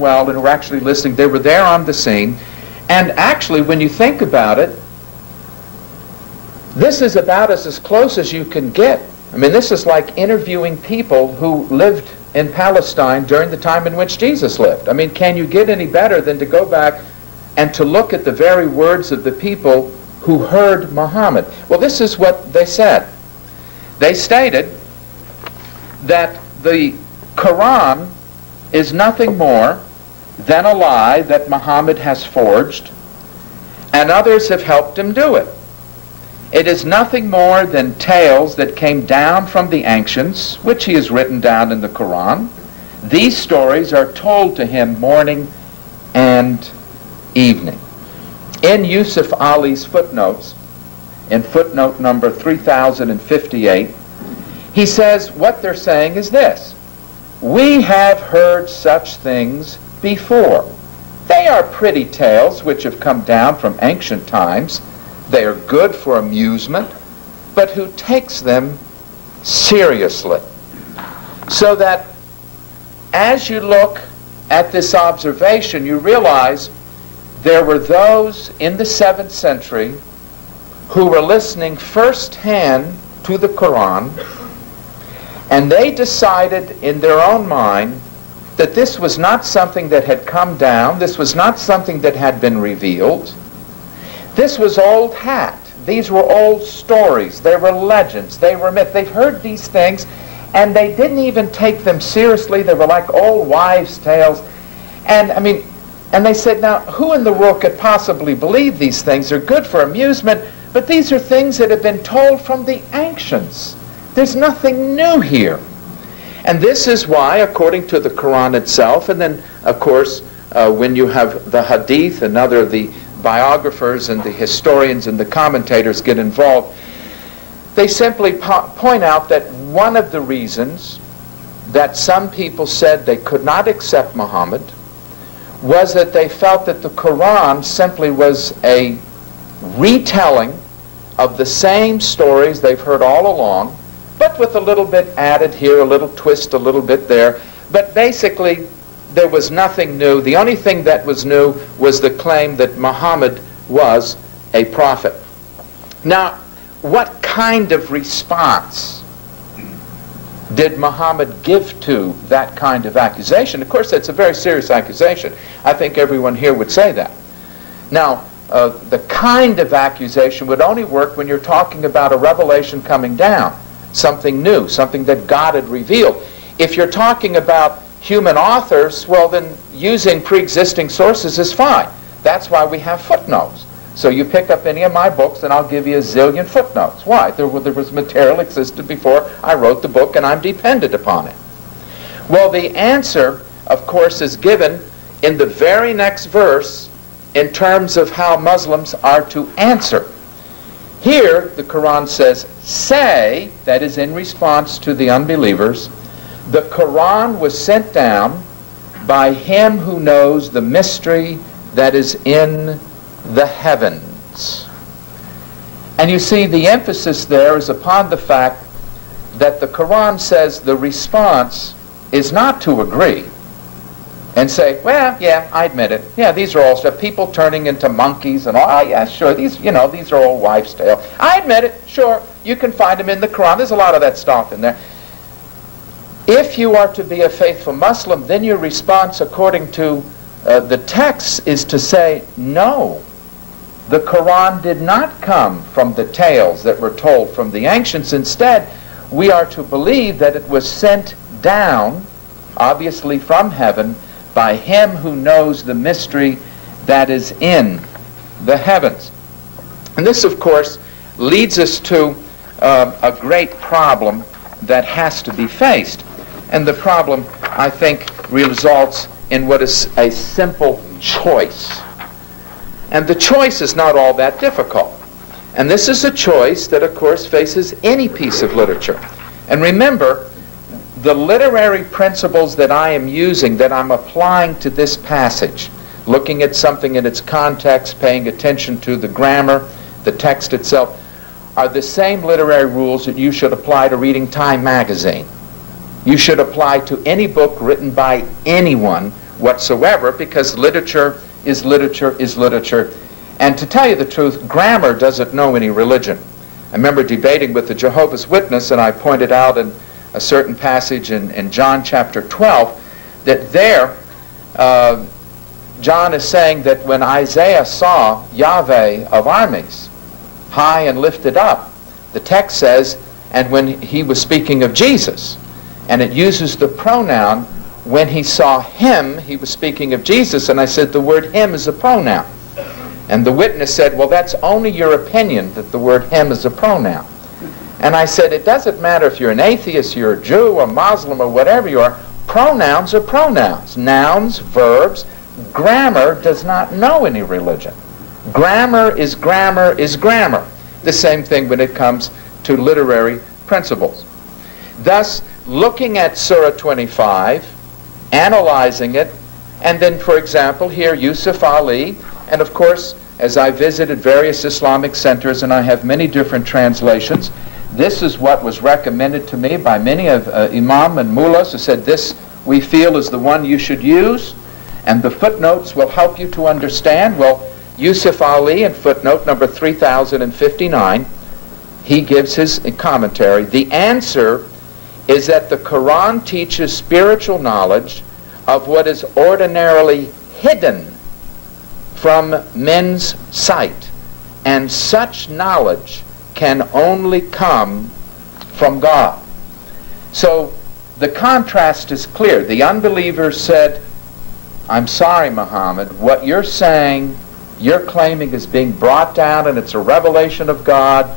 well and were actually listening. They were there on the scene. And actually, when you think about it, this is about as close as you can get. I mean, this is like interviewing people who lived in Palestine during the time in which Jesus lived. I mean, can you get any better than to go back and to look at the very words of the people who heard Muhammad? Well, this is what they said. They stated that the Quran is nothing more than a lie that Muhammad has forged, and others have helped him do it. It is nothing more than tales that came down from the ancients, which he has written down in the Quran. These stories are told to him morning and evening. In Yusuf Ali's footnotes, in footnote number 3058, he says what they're saying is this: we have heard such things before. They are pretty tales which have come down from ancient times. They are good for amusement, but who takes them seriously? So that as you look at this observation, you realize there were those in the 7th century who were listening firsthand to the Quran, and they decided in their own mind that this was not something that had come down, this was not something that had been revealed. This was old hat. These were old stories. They were legends. They were myths. They've heard these things, and they didn't even take them seriously. They were like old wives' tales. And I mean, and they said, now, who in the world could possibly believe these things? They're good for amusement, but these are things that have been told from the ancients. There's nothing new here. And this is why, according to the Quran itself, and then, of course, when you have the Hadith and other of the biographers and the historians and the commentators get involved, they simply point out that one of the reasons that some people said they could not accept Muhammad was that they felt that the Quran simply was a retelling of the same stories they've heard all along, but with a little bit added here, a little twist, a little bit there. But basically, there was nothing new. The only thing that was new was the claim that Muhammad was a prophet. Now, what kind of response did Muhammad give to that kind of accusation? Of course, that's a very serious accusation. I think everyone here would say that. Now, the kind of accusation would only work when you're talking about a revelation coming down, something new, something that God had revealed. If you're talking about human authors, well, then using pre-existing sources is fine. That's why we have footnotes. So you pick up any of my books and I'll give you a zillion footnotes. Why? There was material existed before I wrote the book, and I'm dependent upon it. Well, the answer, of course, is given in the very next verse in terms of how Muslims are to answer. Here, the Quran says, say, that is in response to the unbelievers, the Quran was sent down by him who knows the mystery that is in the heavens. And you see, the emphasis there is upon the fact that the Quran says the response is not to agree and say, well, yeah, I admit it. Yeah, these are all stuff. People turning into monkeys and all. Oh, yeah, sure. These are all wives' tales. I admit it. Sure, you can find them in the Quran. There's a lot of that stuff in there. If you are to be a faithful Muslim, then your response, according to the text, is to say, no, the Quran did not come from the tales that were told from the ancients. Instead, we are to believe that it was sent down, obviously from heaven, by him who knows the mystery that is in the heavens. And this, of course, leads us to a great problem that has to be faced. And the problem, I think, results in what is a simple choice. And the choice is not all that difficult. And this is a choice that, of course, faces any piece of literature. And remember, the literary principles that I am using, that I'm applying to this passage, looking at something in its context, paying attention to the grammar, the text itself, are the same literary rules that you should apply to reading Time magazine. You should apply to any book written by anyone whatsoever, because literature is literature is literature. And to tell you the truth, grammar doesn't know any religion. I remember debating with the Jehovah's Witness, and I pointed out in a certain passage in John chapter 12 that there John is saying that when Isaiah saw Yahweh of armies high and lifted up, the text says, and when he was speaking of Jesus, and it uses the pronoun, when he saw him, he was speaking of Jesus, and I said the word him is a pronoun. And the witness said, well, that's only your opinion that the word him is a pronoun. And I said, it doesn't matter if you're an atheist, you're a Jew, a Muslim, or whatever you are, pronouns are pronouns. Nouns, verbs. Grammar does not know any religion. Grammar is grammar is grammar. The same thing when it comes to literary principles. Thus, looking at Surah 25, analyzing it, and then, for example, here Yusuf Ali, and of course, as I visited various Islamic centers, and I have many different translations, this is what was recommended to me by many of imam and mullahs who said this we feel is the one you should use, and the footnotes will help you to understand. Well, Yusuf Ali in footnote number 3059, he gives his commentary. The answer is that the Quran teaches spiritual knowledge of what is ordinarily hidden from men's sight, and such knowledge can only come from God. So the contrast is clear. The unbelievers said, I'm sorry, Muhammad, what you're saying, you're claiming is being brought down and it's a revelation of God.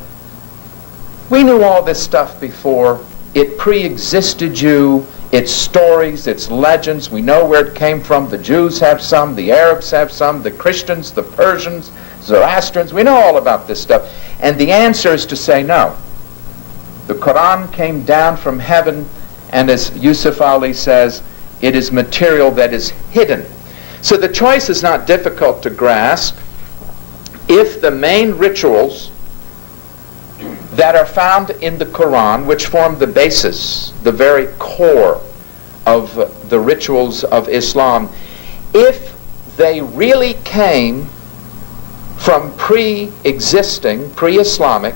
We knew all this stuff before. It pre-existed you. It's stories, it's legends. We know where it came from. The Jews have some, the Arabs have some, the Christians, the Persians, Zoroastrians. We know all about this stuff. And the answer is to say no. The Quran came down from heaven, and as Yusuf Ali says, it is material that is hidden. So the choice is not difficult to grasp. If the main rituals that are found in the Quran, which form the basis, the very core of the rituals of Islam, if they really came from pre-existing, pre-Islamic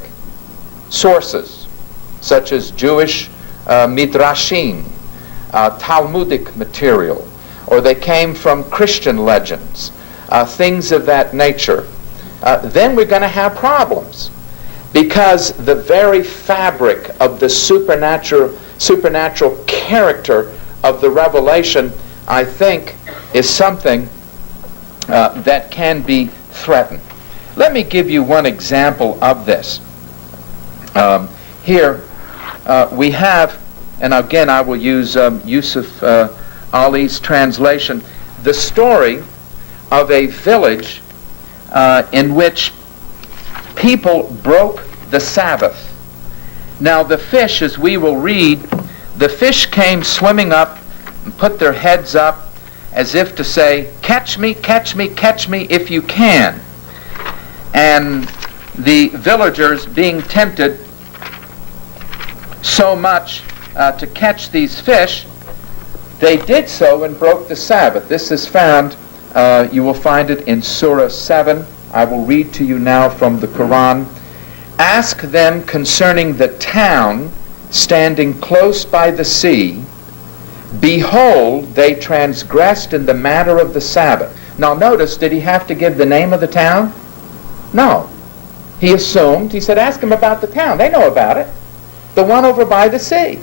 sources, such as Jewish midrashim, Talmudic material, or they came from Christian legends, things of that nature, then we're going to have problems. Because the very fabric of the supernatural character of the revelation, I think, is something that can be threatened. Let me give you one example of this. Here we have, and again I will use Yusuf Ali's translation, the story of a village in which people broke the Sabbath. Now the fish, as we will read, the fish came swimming up and put their heads up as if to say, catch me, catch me, catch me if you can. And the villagers, being tempted so much to catch these fish, they did so and broke the Sabbath. This is found, you will find it in Surah 7. I will read to you now from the Quran. Ask them concerning the town standing close by the sea. Behold, they transgressed in the matter of the Sabbath. Now notice, did he have to give the name of the town? No. He assumed, he said, ask them about the town. They know about it. The one over by the sea.